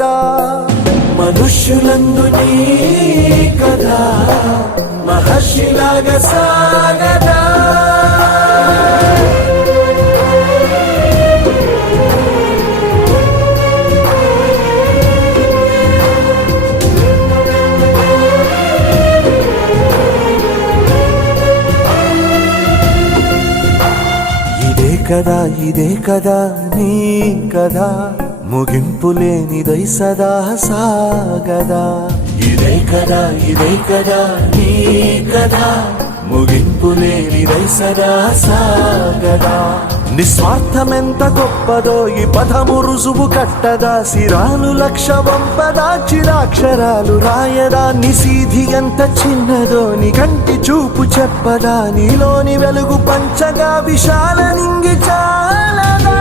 కదా మనుష్యులందు నీ కదా మహర్షిలాగా సాగదా ఇదే కదా నీ కదా ముగింపు లేనిదై సదా సాగదా ఇదే కదా నీ కదా ముగింపు లేనిదై సదా సాగదా నిస్వార్థమెంత గొప్పదో ఈ పదము రుజువు కట్టదా సిరాలు లక్ష వంపదా చిరాక్షరాలు రాయదా నిసీధి ఎంత చిన్నదో నీ కంటి చూపు చెప్పదా నీలోని వెలుగు పంచగా విశాల నింగి చాలదా